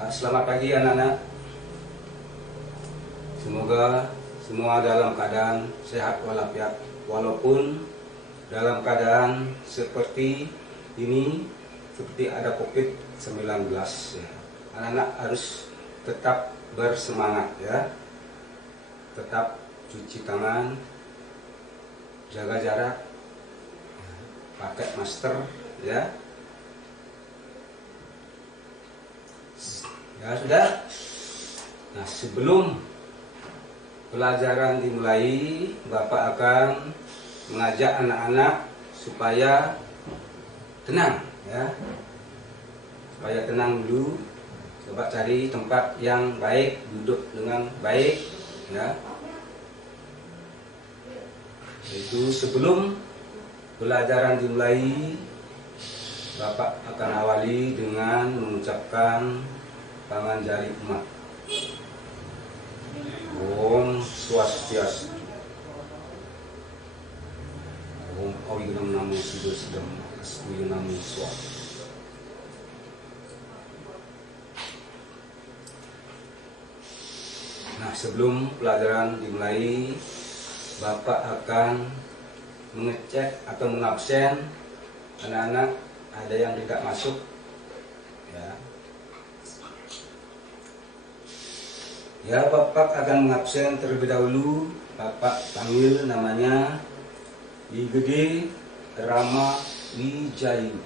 Ya, selamat pagi anak-anak. Semoga semua dalam keadaan sehat walafiat, walaupun dalam keadaan seperti ini, seperti ada COVID-19 ya. Anak-anak harus tetap bersemangat ya. Tetap cuci tangan, jaga jarak, pakai masker ya. Ya sudah. Nah, sebelum pelajaran dimulai, Bapak akan mengajak anak-anak supaya tenang ya. Supaya tenang dulu. Coba cari tempat yang baik, duduk dengan baik ya. Itu sebelum pelajaran dimulai, Bapak akan awali dengan mengucapkan tangan jari umat. Om Swastiastu. Om Awigram Namo Sido Sidam Astuyo Namo Swat. Nah, sebelum pelajaran dimulai, Bapak akan mengecek atau mengabsen anak-anak ada yang tidak masuk ya. Ya, Bapak akan mengabsen terlebih dahulu. Bapak panggil namanya Igede Rama Wijayu,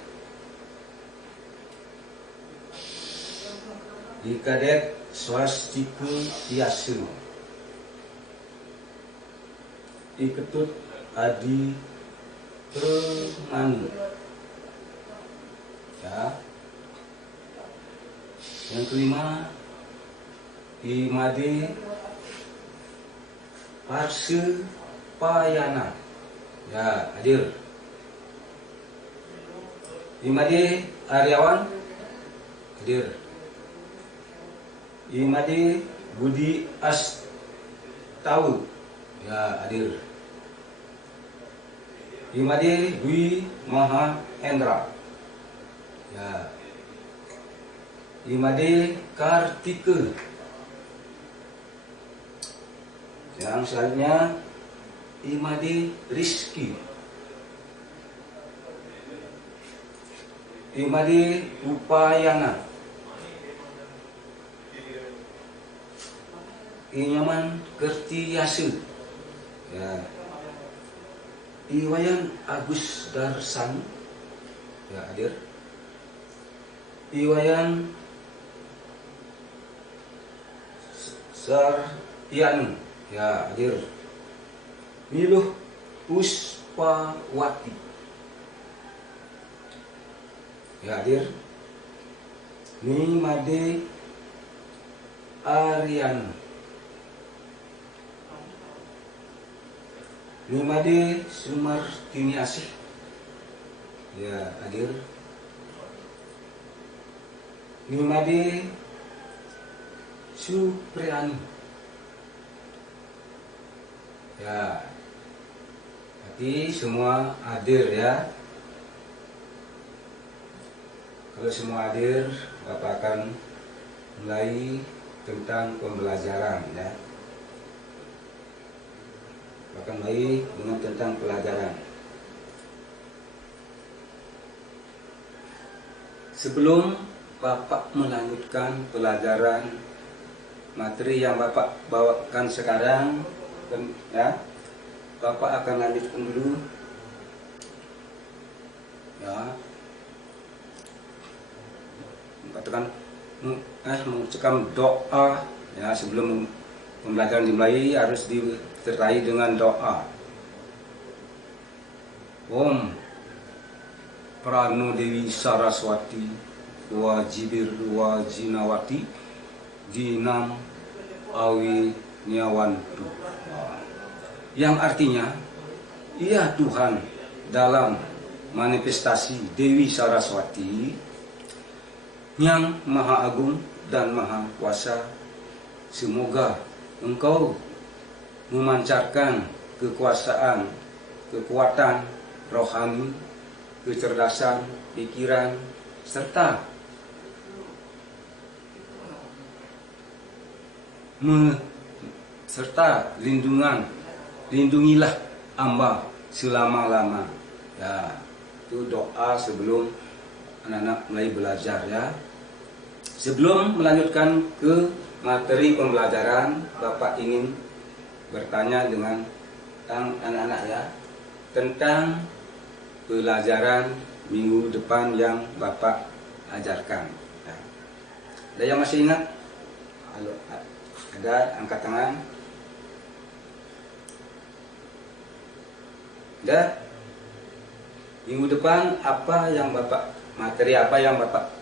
di Kadet Swastika Tiasu, di Ketut Adi Permani ya. Yang kelima, Imade Parse Payana ya, hadir. Imade Aryawan hadir. Imade Budi Astawu ya, hadir. Imade Dwi Mahendra ya. Imade Kartika. Yang selanjutnya Imade Rizki, Imade Upayana, Inyaman Kertiyasu ya. Iwayan Agus Darsan ya, hadir. Iwayan Sartianu ya, hadir. Miluh Puspawati ya, hadir. Nimade Arian, Nimade Sumartiniasih ya, hadir. Nimade Supriyani ya, berarti semua hadir ya. Kalau semua hadir, Bapak akan mulai tentang pembelajaran ya. Bapak akan mulai dengan tentang pelajaran. Sebelum Bapak melanjutkan pelajaran materi yang Bapak bawakan sekarang ya, Bapak akan lanjutkan dulu ya. Katakan mengucapkan doa ya. Sebelum pembelajaran dimulai harus disertai dengan doa. Om Prano Dewi Saraswati Wajibir Wajinawati Dinam Awi Nyawantu, yang artinya, iya Tuhan dalam manifestasi Dewi Saraswati yang Maha Agung dan Maha Kuasa, semoga Engkau memancarkan kekuasaan, kekuatan rohani, kecerdasan, pikiran, serta serta lindungilah hamba selama-lama. Ya, itu doa sebelum anak-anak mulai belajar ya. Sebelum melanjutkan ke materi pembelajaran, Bapak ingin bertanya dengan anak-anak ya, tentang pelajaran minggu depan yang Bapak ajarkan. Ya. Ada yang masih ingat? Kalau ada, angkat tangan. Ada? Minggu depan materi apa yang Bapak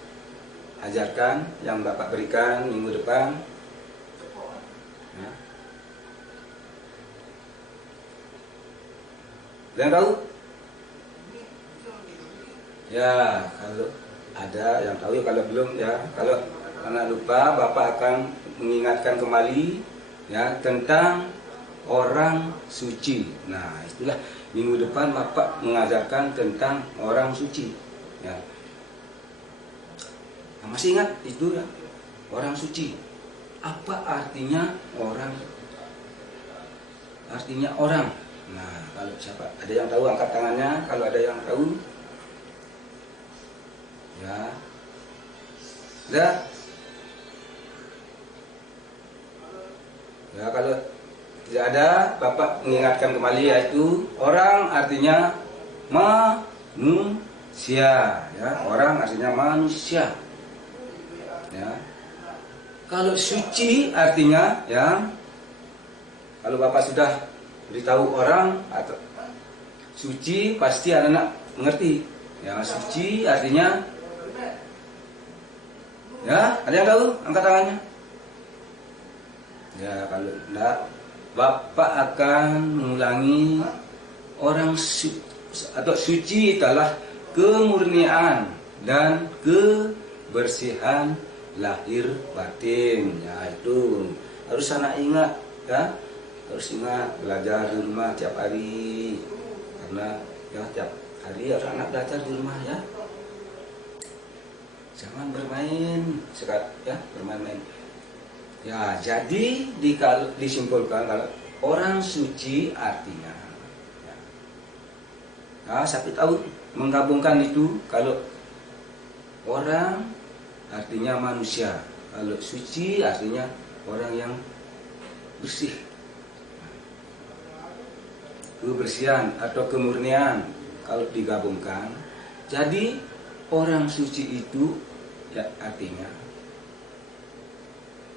ajarkan, yang Bapak berikan minggu depan? Ya. Ada yang tahu? Ya, kalau ada yang tahu ya, kalau belum ya, kalau anak lupa, Bapak akan mengingatkan kembali ya tentang orang suci. Nah, itulah minggu depan Bapak mengajarkan tentang orang suci ya. Nah, masih ingat itu ya, orang suci. Apa artinya orang? Artinya orang. Nah, kalau siapa ada yang tahu angkat tangannya, kalau ada yang tahu. Ya. Ada? Ya, kalau tidak ada, Bapak mengingatkan kembali, yaitu orang artinya manusia ya, orang artinya manusia. Ya. Kalau suci artinya ya, kalau Bapak sudah beritahu orang atau suci, pasti anak-anak mengerti. Ya, suci artinya ya, ada yang tahu? Angkat tangannya. Ya, kalau enggak, Bapak akan mengulangi orang suci adalah kemurnian dan kebersihan lahir batin. Ya, itu harus anak ingat ya. Harus ingat, belajar di rumah tiap hari. Karena ya tiap hari harus anak belajar di rumah ya. Jangan bermain sekarang ya, bermain-main. Ya, jadi disimpulkan kalau orang suci artinya ya. Nah, saya tahu menggabungkan itu, kalau orang artinya manusia, kalau suci artinya orang yang bersih. Kebersihan atau kemurnian kalau digabungkan, jadi orang suci itu ya artinya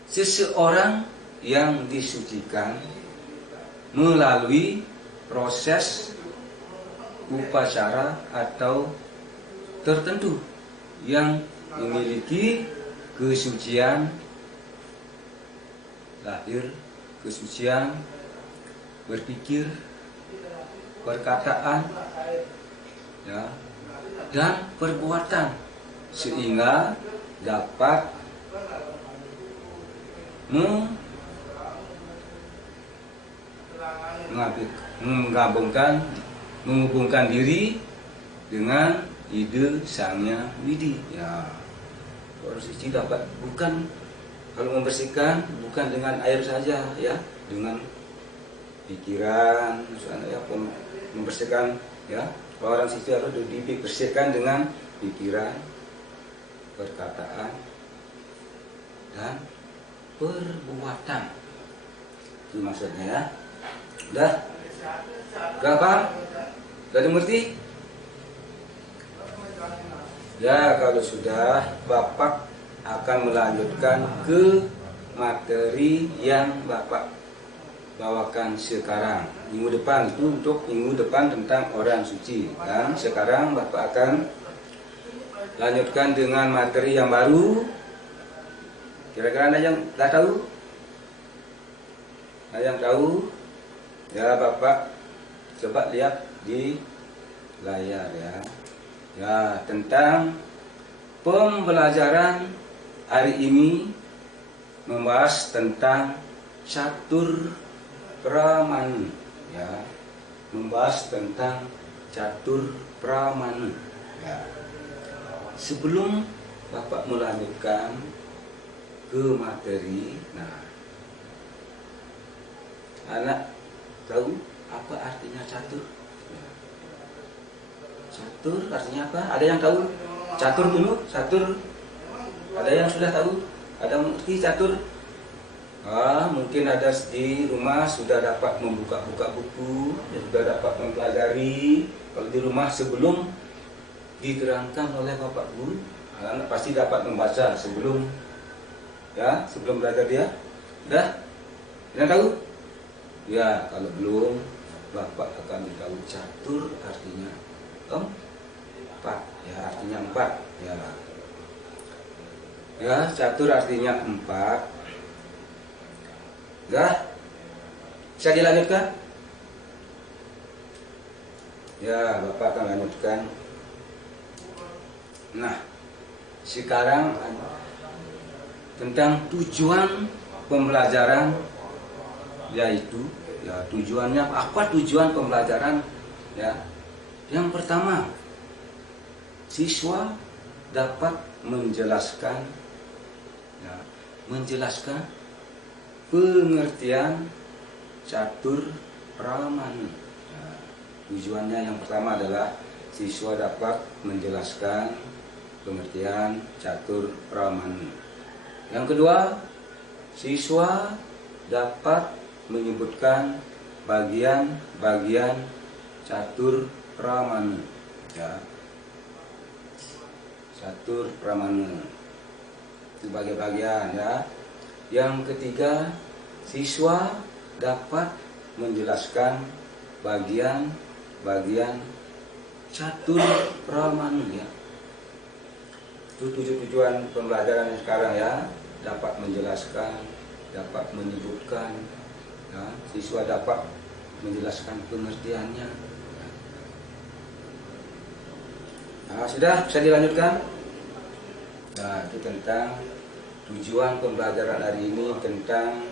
seseorang yang disucikan melalui proses upacara atau tertentu yang memiliki kesucian lahir, kesucian berpikir, perkataan ya, dan perbuatan, sehingga dapat menghubungkan diri dengan ide Sangnya Widi ya. Orang suci dapat bukan, kalau membersihkan bukan dengan air saja ya, dengan pikiran, misalnya ya, membersihkan ya. Orang suci harus dibersihkan dengan pikiran, perkataan, dan perbuatan. Itu maksudnya ya. Udah? Berapa? Udah dimengerti? Ya, kalau sudah, Bapak akan melanjutkan ke materi yang Bapak bawakan sekarang. Minggu depan itu untuk minggu depan tentang orang suci. Dan sekarang Bapak akan lanjutkan dengan materi yang baru. Kira-kira ada yang nggak tahu? Ada yang tahu? Ya, Bapak coba lihat di layar ya. Ya, tentang pembelajaran hari ini membahas tentang catur pramana ya. Membahas tentang catur pramana ya. Sebelum Bapak melanjutkan ke materi, nah anak tahu apa artinya catur? Catur artinya apa? Ada yang tahu? Catur dulu, catur. Ada yang sudah tahu? Ada mengerti catur? Mungkin ada di rumah sudah dapat membuka-buka buku, sudah dapat mempelajari. Kalau di rumah sebelum diterangkan oleh Bapak Guru, anak pasti dapat membaca sebelum belajar dia. Sudah? Yang tahu? Ya, kalau belum, Bapak akan tahu catur artinya empat. Ya, artinya empat. Ya, catur artinya empat. Dah, bisa dilanjutkan? Ya, Bapak akan lanjutkan. Nah, sekarang tentang tujuan pembelajaran, yaitu tujuannya apa? Tujuan pembelajaran ya. Yang pertama, siswa dapat menjelaskan pengertian catur pramana. Tujuannya yang pertama adalah siswa dapat menjelaskan pengertian catur pramana. Yang kedua, siswa dapat menyebutkan bagian-bagian catur pramana. Catur pramana itu bagian-bagian ya. Yang ketiga, siswa dapat menjelaskan bagian-bagian catur pramana ya. Itu tujuan pembelajaran sekarang ya. Dapat menjelaskan, dapat menyebutkan ya. Siswa dapat menjelaskan pengertiannya. Nah, sudah bisa dilanjutkan? Nah, itu tentang tujuan pembelajaran hari ini, tentang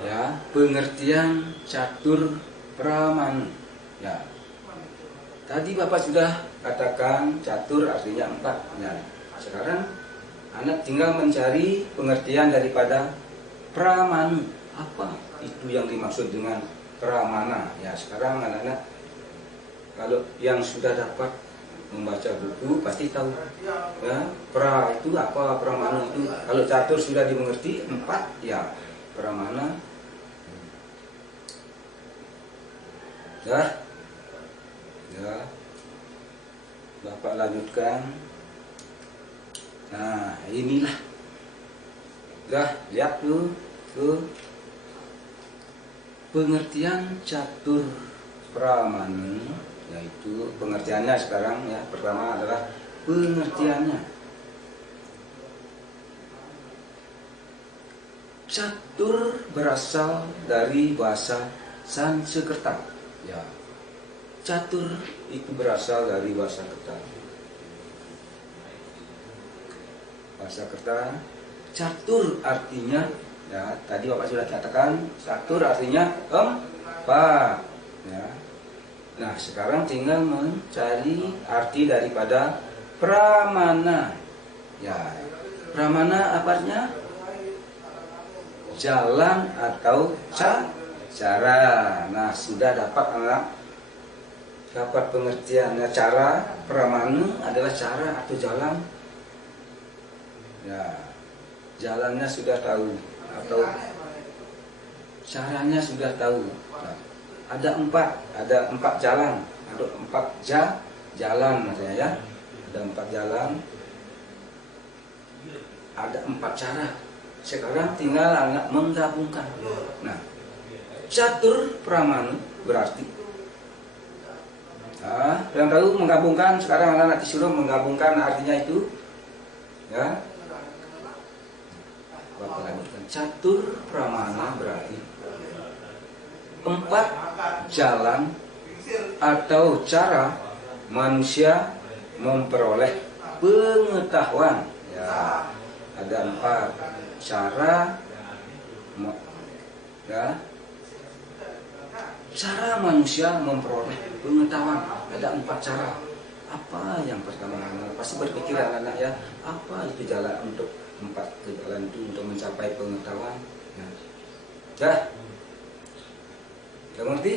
ya pengertian catur pramana. Ya. Tadi Bapak sudah katakan catur artinya empat. Ya. Sekarang anak tinggal mencari pengertian daripada pramana. Apa itu yang dimaksud dengan pramana? Ya, sekarang anak-anak kalau yang sudah dapat membaca buku pasti tahu ya, pra itu apa, pramana itu. Kalau catur sudah dimengerti, empat ya pramana. Ya, Bapak lanjutkan. Nah, inilah. Lihat tuh pengertian catur pramana, yaitu pengertiannya sekarang ya. Pertama adalah pengertiannya. Catur berasal dari bahasa Sanskerta. Ya. Catur itu berasal dari bahasa Kerta. Bahasa Kerta. Catur artinya ya, tadi Bapak sudah katakan catur artinya empat ya. Nah, sekarang tinggal mencari arti daripada pramana. Ya, pramana apa artinya? Jalan atau cara. Nah, sudah dapat anak dapat pengertiannya. Cara, pramana adalah cara atau jalan. Ya, jalannya sudah tahu atau caranya sudah tahu. Nah, ada empat jalan, ada empat jalan maksudnya ya. Ada empat jalan, ada empat cara. Sekarang tinggal anak menggabungkan. Nah, catur pramana berarti yang tahu menggabungkan. Sekarang anak disuruh menggabungkan artinya itu ya. Bapak lanjutkan. Catur pramana berarti empat jalan atau cara manusia memperoleh pengetahuan. Ya, ada empat cara ya. Cara manusia memperoleh pengetahuan. Ada empat cara. Apa yang pertama? Pasti berpikir anak-anak ya. Apa itu jalan untuk empat jalan itu untuk mencapai pengetahuan? Ya. Kamu ngerti?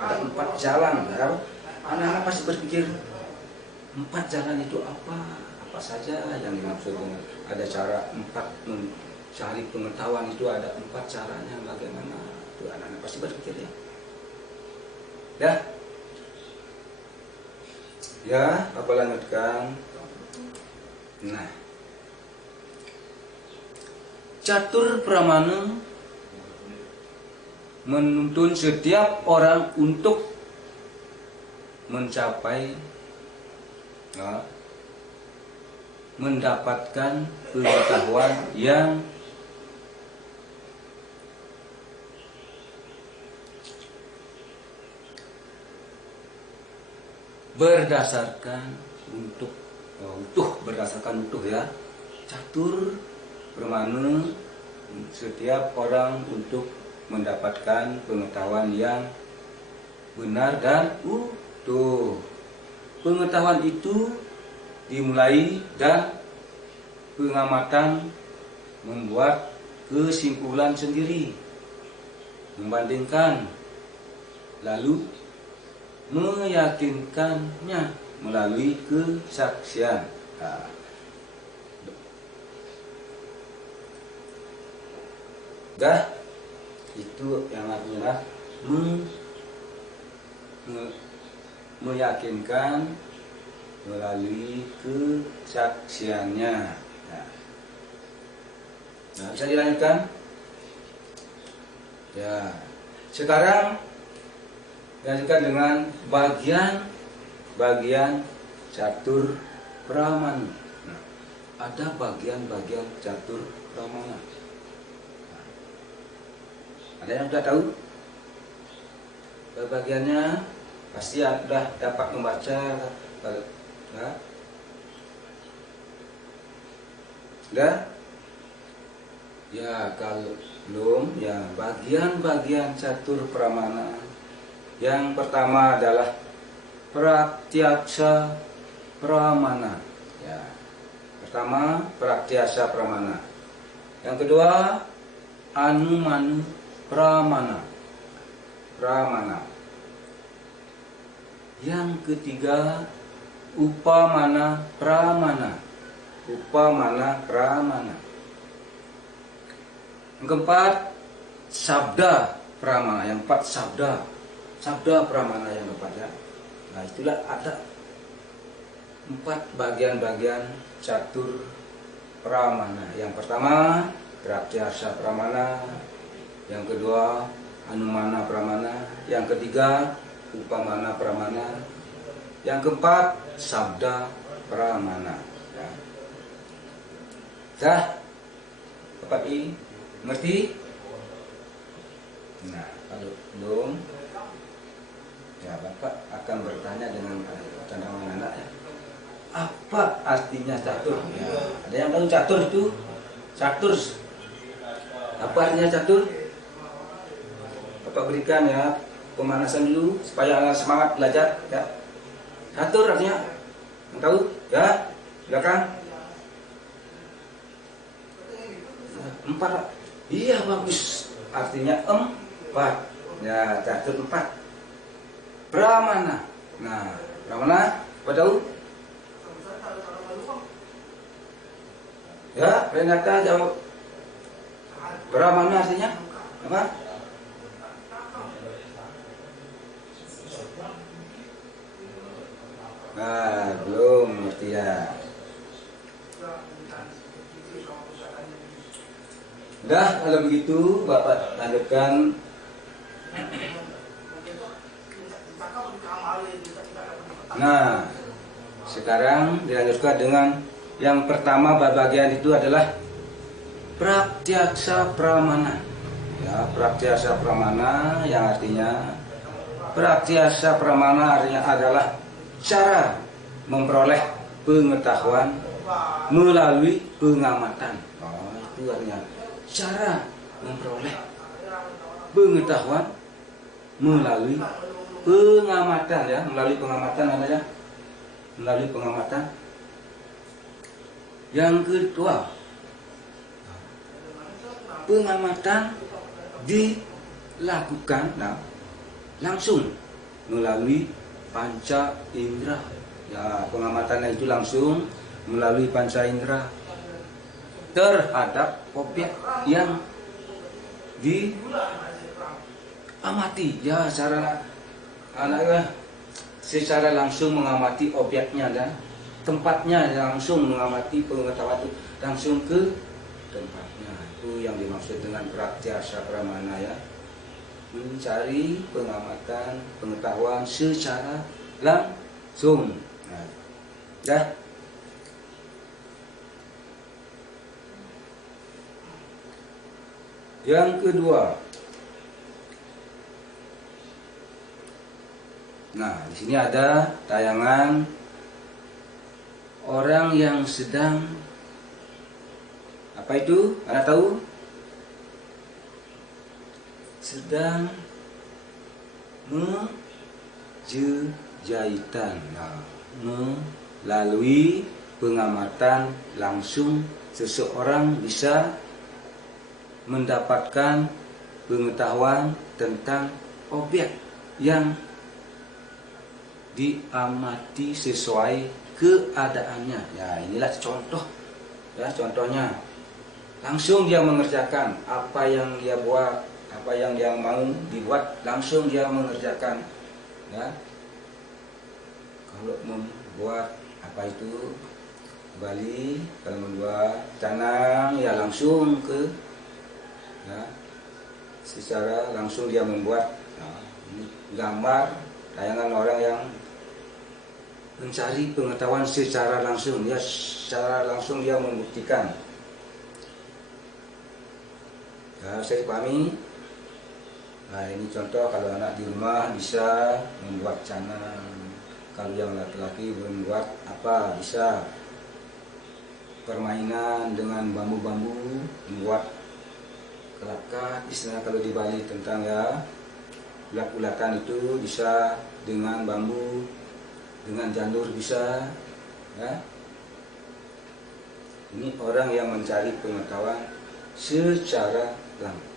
Ada 4 jalan. Kalau anak-anak pasti berpikir 4 jalan itu apa? Apa saja yang dimaksud dengan ada cara 4 mencari pengetahuan itu ada 4 caranya bagaimana? Itu anak-anak pasti berpikir ya. Ya. Ya, apa lanjutkan? Nah, catur pramana menuntun setiap orang untuk mencapai mendapatkan pengetahuan yang berdasarkan berdasarkan utuh ya. Catur pramana setiap orang untuk mendapatkan pengetahuan yang benar dan utuh. Pengetahuan itu dimulai dan pengamatan membuat kesimpulan sendiri, membandingkan, lalu meyakinkannya melalui kesaksian. Nah, itu yang artinya meyakinkan melalui kesaksiannya. Nah, bisa dilanjutkan? Ya. Sekarang lanjutkan dengan bagian catur pramana. Nah, ada bagian-bagian catur pramana. Ada yang sudah tahu? Bagiannya pasti sudah dapat membaca. Ya. Sudah? Ya, kalau belum, ya bagian-bagian catur pramana. Yang pertama adalah pratyaksa pramana. Ya. Pertama, pratyaksa pramana. Yang kedua, anumana pramana. Yang ketiga, upamana pramana. Yang keempat, sabda pramana. Yang empat, sabda pramana yang keempat ya. Nah, itulah ada 4 bagian-bagian catur pramana. Yang pertama, pratyaksa pramana. Yang kedua, anumana pramana. Yang ketiga, upamana pramana. Yang keempat, sabda pramana. Ya. Dah, Bapak I ngerti? Nah, kalau belum, ya Bapak akan bertanya dengan pandangan anak ya. Apa artinya catur? Ya, ada yang tahu catur itu? Catur. Apa artinya catur? Bapak berikan ya pemanasan dulu supaya anak semangat belajar ya. Catur artinya yang tahu ya, silakan. 4. Iya bagus. Artinya 4. Ya, catur 4. Pramana. Nah, pramana apa tahu? Ya, Renata jawab. Pramana artinya apa? Nah, belum ngerti ya. Udah, kalau begitu Bapak lanjutkan. Nah, sekarang dilanjutkan dengan yang pertama bagian itu adalah pratyaksa pramana. Ya, pratyaksa pramana yang artinya pratyaksa pramana artinya adalah cara memperoleh pengetahuan melalui pengamatan. Oh, itu artinya cara memperoleh pengetahuan melalui pengamatan ya, melalui pengamatan namanya, melalui pengamatan. Yang kedua, pengamatan dilakukan langsung melalui panca indera. Ya, pengamatannya itu langsung melalui panca indera terhadap objek yang diamati. Ya, secara langsung mengamati objeknya dan tempatnya, langsung mengamati pengetahuan itu langsung ke tempatnya. Itu yang dimaksud dengan pratyasa pramana, ya, mencari pengamatan pengetahuan secara langsung. Nah, ya. Yang kedua, nah di sini ada tayangan orang yang sedang apa itu? Anda tahu? Sedang menjejahitan. Nah, melalui pengamatan langsung seseorang bisa mendapatkan pengetahuan tentang objek yang diamati sesuai keadaannya. Ya, inilah contoh. Ya, contohnya langsung dia mengerjakan apa yang dia buat, apa yang dia mau dibuat, langsung dia mengerjakan. Ya, kalau membuat apa itu Bali, kalau membuat canang, ya langsung ke, ya, secara langsung dia membuat. Nah, ini gambar tayangan orang yang mencari pengetahuan secara langsung. Dia secara langsung dia membuktikan. Ya, saya dipahami. Nah, ini contoh kalau anak di rumah bisa membuat canang. Kalau yang laki-laki membuat apa, bisa permainan dengan bambu-bambu, membuat kelapkat. Istilah kalau di Bali tentang, ya, ulat-ulatan itu bisa dengan bambu, dengan janur bisa, ya. Ini orang yang mencari pengetahuan secara langsung.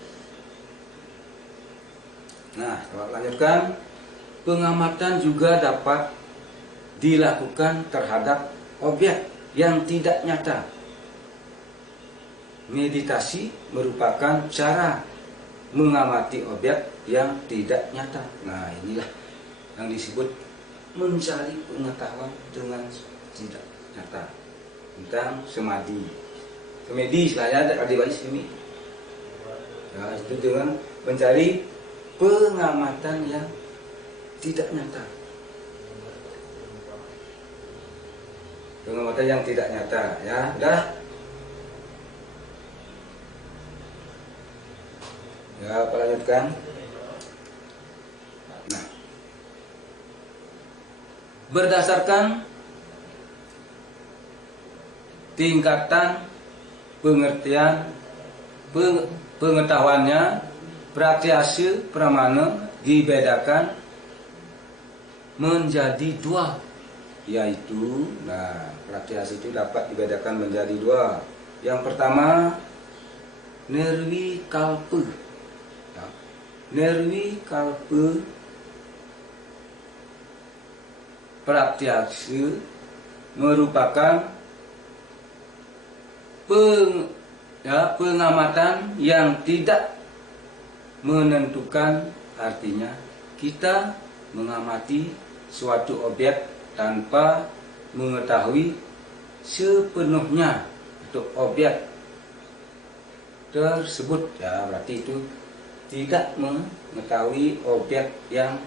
Nah, kalau lanjutkan, pengamatan juga dapat dilakukan terhadap objek yang tidak nyata. Meditasi merupakan cara mengamati objek yang tidak nyata. Nah, inilah yang disebut mencari pengetahuan dengan tidak nyata tentang samadhi. Samadhi istilahnya ada di Bali sini. Ya, itu dengan mencari pengamatan yang tidak nyata. Pengamatan yang tidak nyata, ya, udah. Ya, apa lanjutkan? Nah, berdasarkan tingkatan pengertian pengetahuannya, pratyasa pramana dibedakan menjadi dua, yaitu, nah, pratyasa itu dapat dibedakan menjadi dua. Yang pertama, nirvikalpa. Ya, nirvikalpa pratyasa merupakan pengamatan yang tidak menentukan. Artinya kita mengamati suatu objek tanpa mengetahui sepenuhnya untuk objek tersebut. Ya, berarti itu tidak mengetahui objek yang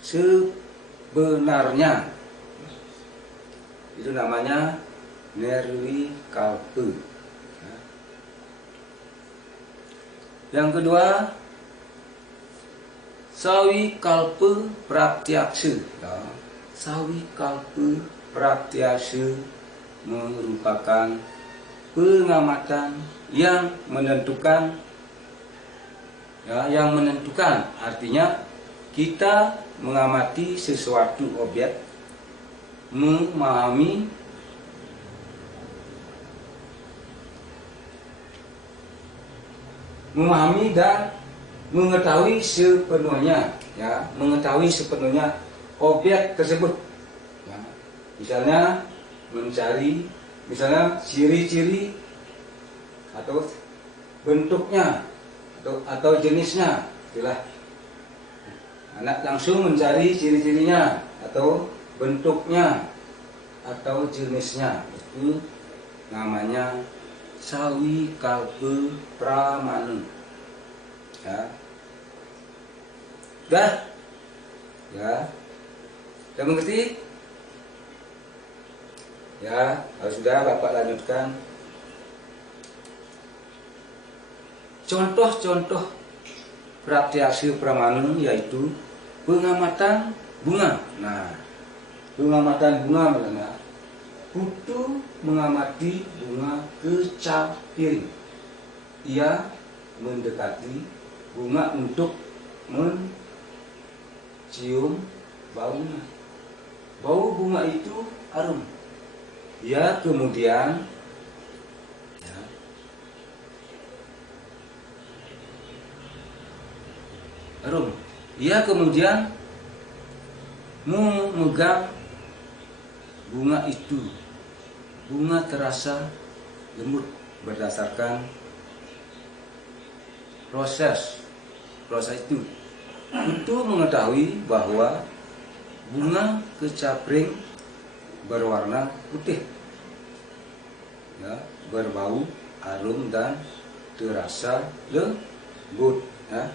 sebenarnya. Itu namanya nirvikalpa. Yang kedua, savikalpa pratyaksa. Ya, savikalpa pratyaksa merupakan pengamatan yang menentukan. Ya, yang menentukan artinya kita mengamati sesuatu objek, memahami dan mengetahui sepenuhnya, ya, mengetahui sepenuhnya objek tersebut. Ya. Misalnya mencari, misalnya ciri-ciri atau bentuknya atau jenisnya, itulah. Anak langsung mencari ciri-cirinya atau bentuknya atau jenisnya. Itu namanya sawi kalpe pramana. Ya. Dah? Ya. Sudah mengerti? Ya, kalau sudah Bapak lanjutkan. Contoh-contoh praktiasi pramana yaitu pengamatan bunga. Nah, pengamatan bunga mana? Putu mengamati bunga kecapiring. Ia mendekati bunga untuk mencium baunya. Bau bunga itu harum. Ia kemudian harum. Ia kemudian memegang bunga itu. Bunga terasa lembut berdasarkan proses itu. Untuk mengetahui bahwa bunga kecapring berwarna putih, ya, berbau harum dan terasa lembut. Ya.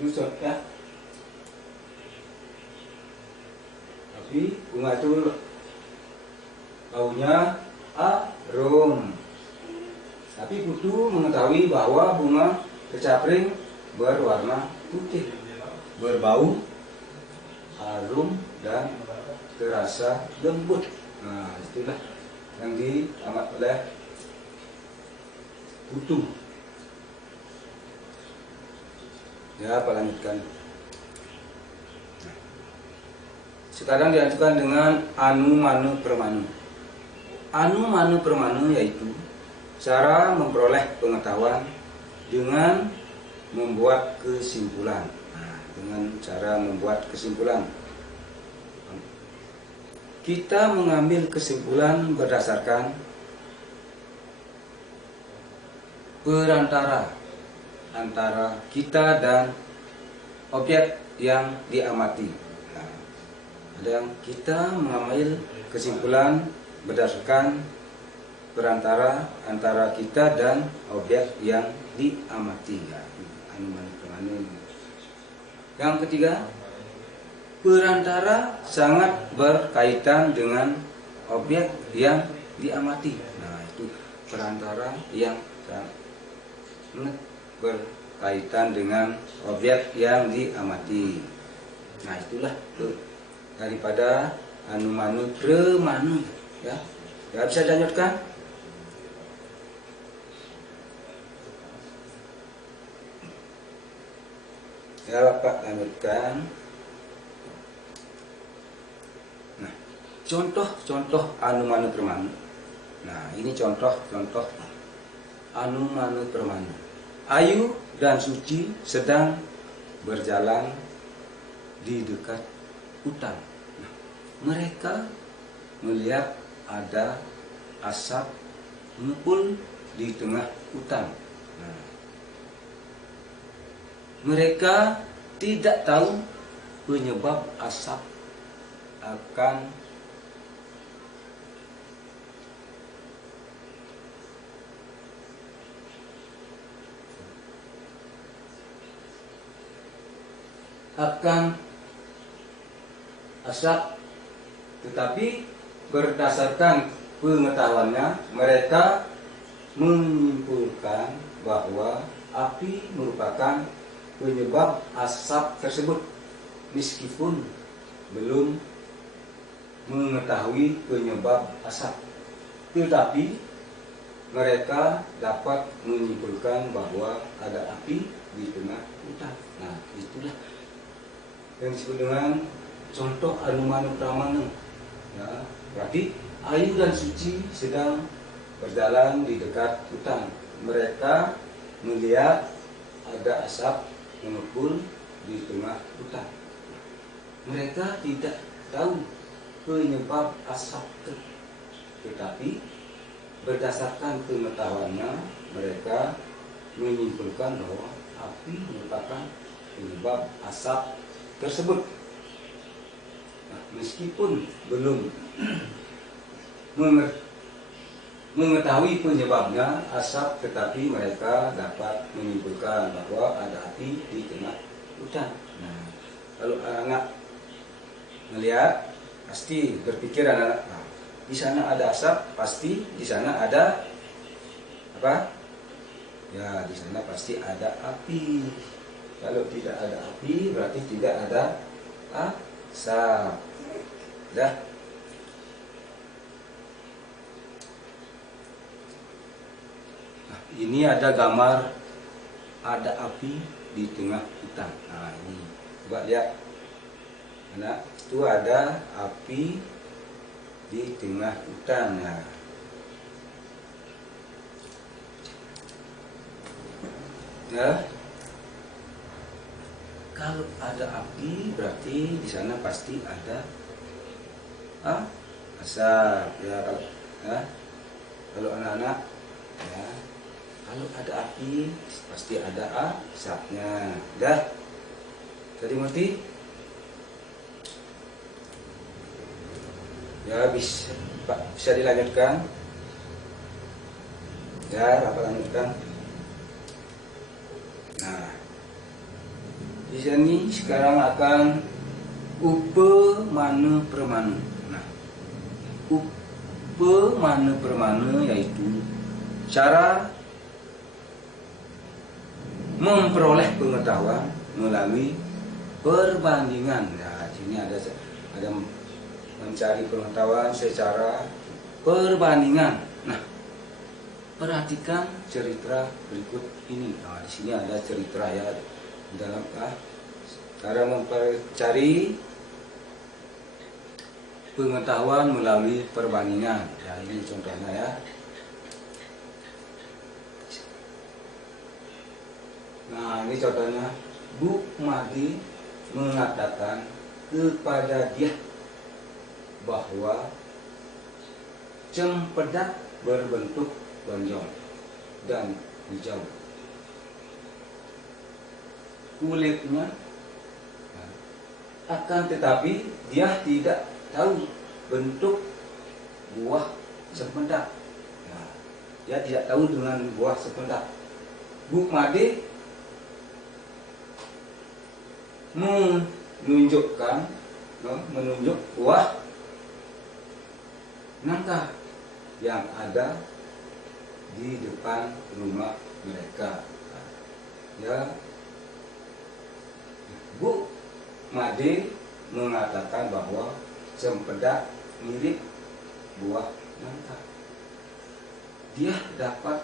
Itu ya. Tapi bunga itu baunya harum. Tapi kudu mengetahui bahwa bunga kecapring berwarna putih, berbau harum dan terasa lembut. Nah, itulah yang diamat oleh kudu. Ya, Pak lanjutkan. Sekarang dilanjutkan dengan anumanu permanu. Anumanu permanu yaitu cara memperoleh pengetahuan dengan membuat kesimpulan. Nah, dengan cara membuat kesimpulan, kita mengambil kesimpulan berdasarkan perantara antara kita dan objek yang diamati. Nah, ada yang kita mengambil kesimpulan berdasarkan perantara antara kita dan objek yang diamati. Ya, yang ketiga, perantara sangat berkaitan dengan objek yang diamati. Nah, itu perantara yang sangat berkaitan dengan objek yang diamati. Nah, itulah daripada anumanu premanu. Ya, ya, bisa dilanjutkan. Ya, Bapak lanjutkan. Nah, contoh-contoh anumanu permanu. Nah, ini contoh-contoh anumanu permanu. Ayu dan Suci sedang berjalan di dekat hutan. Nah, mereka melihat ada asap mengepul di tengah hutan. Nah, mereka tidak tahu penyebab asap akan asap, tetapi berdasarkan pengetahuannya mereka menyimpulkan bahwa api merupakan penyebab asap tersebut meskipun belum mengetahui penyebab asap, tetapi mereka dapat menyimpulkan bahwa ada api di tengah hutan. Nah, itulah yang disebut dengan contoh anumanu pramana. Ya, berarti Ayu dan Suci sedang berjalan di dekat hutan. Mereka melihat ada asap mengepul di tengah hutan. Mereka tidak tahu penyebab asap tetapi berdasarkan pengetahuannya mereka menyimpulkan bahwa api merupakan penyebab asap tersebut. Nah, meskipun belum mengetahui penyebabnya asap, tetapi mereka dapat menyimpulkan bahwa ada api di tengah hutan. Nah, kalau anak melihat, pasti berpikir anak-anak, nah, di sana ada asap, pasti di sana ada apa? Ya, di sana pasti ada api. Kalau tidak ada api, berarti tidak ada asap. Dah. Nah, ini ada gambar ada api di tengah hutan. Nah, ini coba lihat. Nah, itu ada api di tengah hutan. Nah, ya, kalau ada api berarti di sana pasti ada asap. Ya, kalau anak-anak, ya, kalau ada api pasti ada asapnya. Dah, tadi ngerti? Ya, bisa dilanjutkan. Ya, Bapak lanjutkan. Nah, di sini sekarang akan upamana permana. Nah, upamana permana yaitu cara memperoleh pengetahuan melalui perbandingan. Nah, sini ada mencari pengetahuan secara perbandingan. Nah, perhatikan cerita berikut ini. Nah, di sini ada cerita ya dalam cara mencari pengetahuan melalui perbandingan. Ya, ini contohnya ya. Nah, ini contohnya. Bu Madi mengatakan kepada dia bahwa cempedak berbentuk lonjong dan hijau. Kulitnya, akan tetapi dia tidak tahu bentuk buah cempedak. Nah, dia tidak tahu dengan buah cempedak. Bu Made menunjuk buah nangka yang ada di depan rumah mereka. Ya, Bu Made mengatakan bahwa cempedak mirip buah nangka. Dia dapat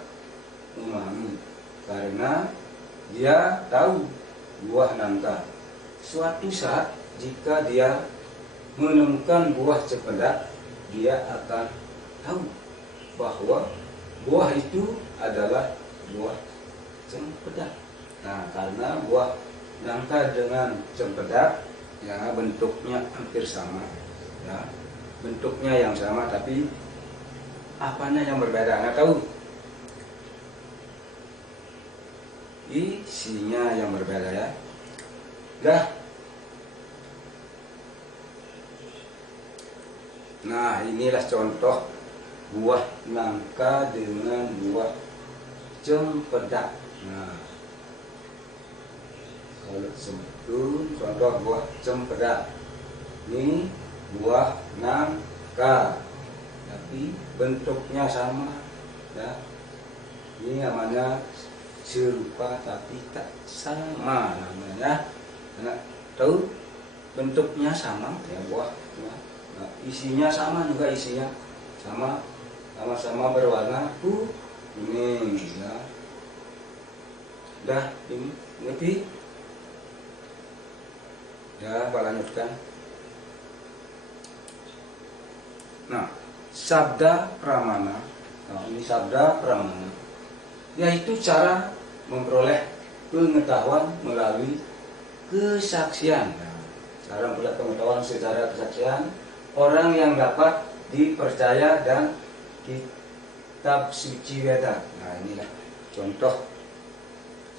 memahami karena dia tahu buah nangka. Suatu saat jika dia menemukan buah cempedak, dia akan tahu bahwa buah itu adalah buah cempedak. Nah, karena buah nangka dengan cempedak ya bentuknya hampir sama, ya bentuknya yang sama, tapi apanya yang berbeda? Nggak tahu. Isinya yang berbeda ya. Dah. Nah, inilah contoh buah nangka dengan buah cempedak. Nah, kalau itu contoh buah cempedak. Ini buah nangka, tapi bentuknya sama. Ya, ini namanya serupa tapi tak sama namanya. Karena tahu bentuknya sama ya buah. Nah, isinya sama juga, isinya sama-sama berwarna kuning ya. Dah, ini ngerti? Ya, Pak lanjutkan. Nah, sabda pramana. Nah, ini sabda pramana yaitu cara memperoleh pengetahuan melalui kesaksian. Nah, cara memperoleh pengetahuan secara kesaksian, orang yang dapat dipercaya dan kitab suci Weda. Nah, inilah contoh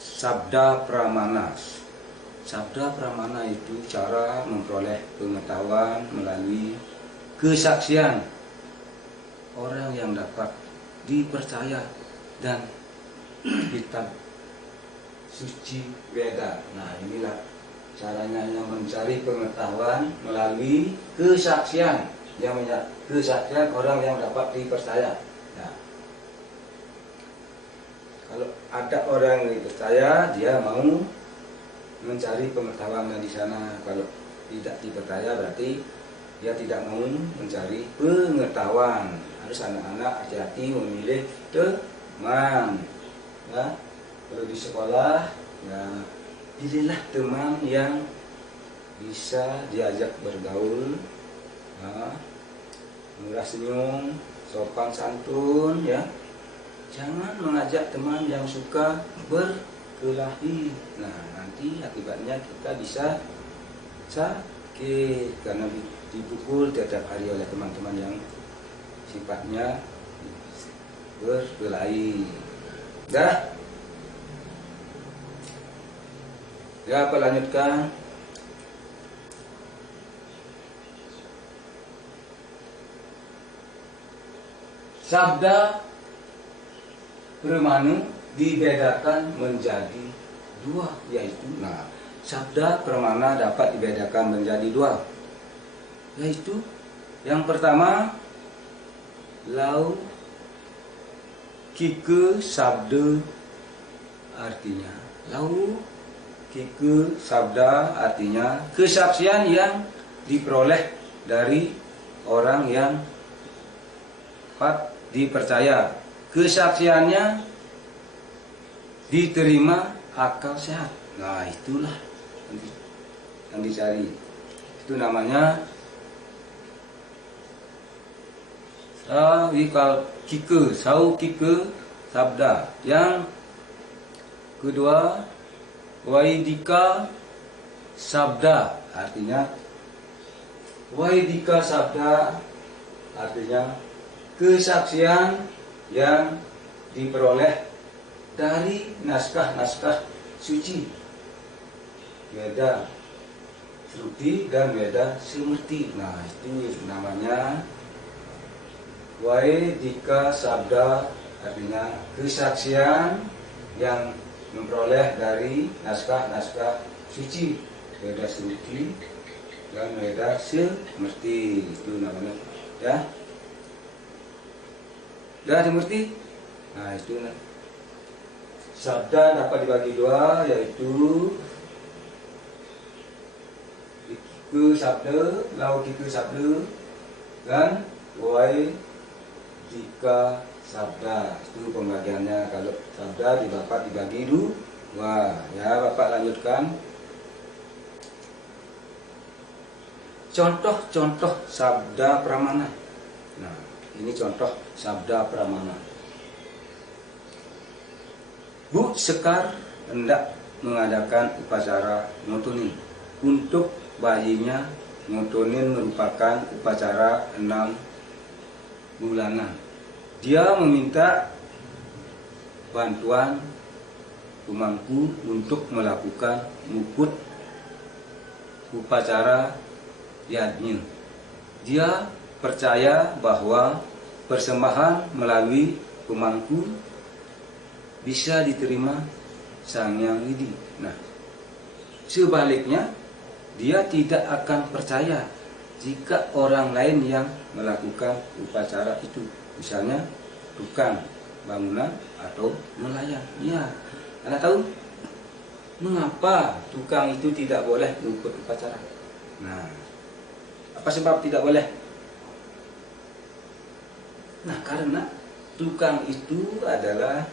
sabda pramana. Sabda pramana itu cara memperoleh pengetahuan melalui kesaksian, orang yang dapat dipercaya dan kitab suci Weda. Nah, inilah caranya yang mencari pengetahuan melalui kesaksian, kesaksian orang yang dapat dipercaya. Nah, kalau ada orang yang dipercaya, dia mau mencari pengetahuan di sana. Kalau tidak dipercaya, berarti dia tidak mau mencari pengetahuan. Harus anak-anak hati-hati memilih teman. Ya, kalau di sekolah, ya pilihlah teman yang bisa diajak bergaul, ya, murah senyum, sopan santun, ya. Jangan mengajak teman yang suka berkelahi. Nah, nanti akibatnya kita bisa sakit karena dipukul tiap hari oleh teman-teman yang sifatnya berkelahi. Dah. Ya, apa lanjutkan? Sabda Pramana dibedakan menjadi dua, yaitu, nah, sabda Pramana dapat dibedakan menjadi dua, yaitu yang pertama lau kike sabda, artinya lau kike sabda artinya kesaksian yang diperoleh dari orang yang dapat dipercaya. Kesaksiannya diterima akal sehat. Nah, itulah yang dicari. Itu namanya sau kike sabda. Yang kedua waidika sabda, artinya waidika sabda artinya kesaksian yang diperoleh dari naskah-naskah suci, Weda Shruti dan Weda Smriti. Nah, itu namanya waidika sabda, artinya kesaksian yang memperoleh dari naskah-naskah suci, Weda Shruti dan Weda Smriti. Itu namanya, ya. Dah dimengerti? Nah, itu sabda dapat dibagi dua, yaitu kike sabda, lau kike sabda, dan waidika sabda. Itu pembagiannya. Kalau sabda dapat dibagi dua, ya. Bapak lanjutkan. Contoh-contoh sabda pramana. Nah, ini contoh sabda pramana. Bu Sekar hendak mengadakan upacara ngotonin untuk bayinya. Ngotonin merupakan upacara 6 bulanan. Dia meminta bantuan pemangku untuk melakukan mukut upacara yadnya. Dia percaya bahwa persembahan melalui pemangku bisa diterima Sang Hyang Widi. Nah, sebaliknya dia tidak akan percaya jika orang lain yang melakukan upacara itu, misalnya tukang bangunan atau nelayan. Ya, Anda tahu mengapa tukang itu tidak boleh mengikut upacara? Nah, apa sebab tidak boleh? Nah, karena tukang itu adalah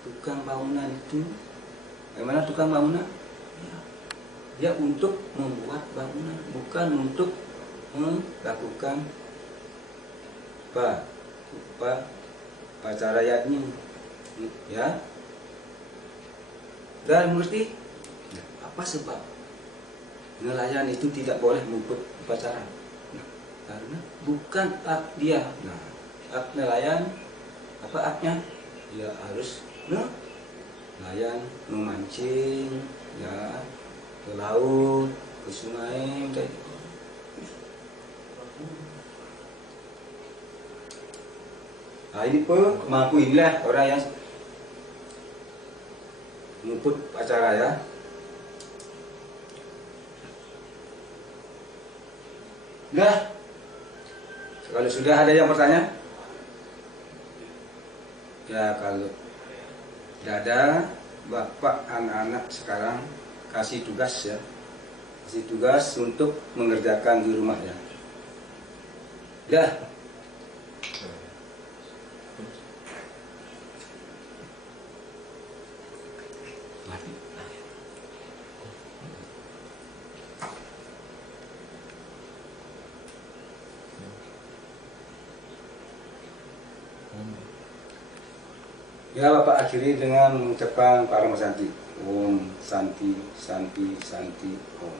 tukang bangunan itu. Bagaimana tukang bangunan? Ya, dia untuk membuat bangunan, bukan untuk melakukan upacara yadnya. Ya. Dan mengerti apa sebab nelayan itu tidak boleh mengumpul upacara? Nah, karena bukan hak dia. Nah, hak nelayan apa haknya? Dia harus nelayan, memancing, ya, ke laut, ke sungai, kayak gitu. Nah, ini pemangku inilah orang yang mengumpul acara ya. Nah, kalau sudah ada yang bertanya, ya kalau tidak ada, bapak anak-anak sekarang kasih tugas ya, kasih tugas untuk mengerjakan di rumah ya. Ya. Mati. Ya, Bapak akhiri dengan mengucapkan Paramasanti. Om Santi Santi Santi Om.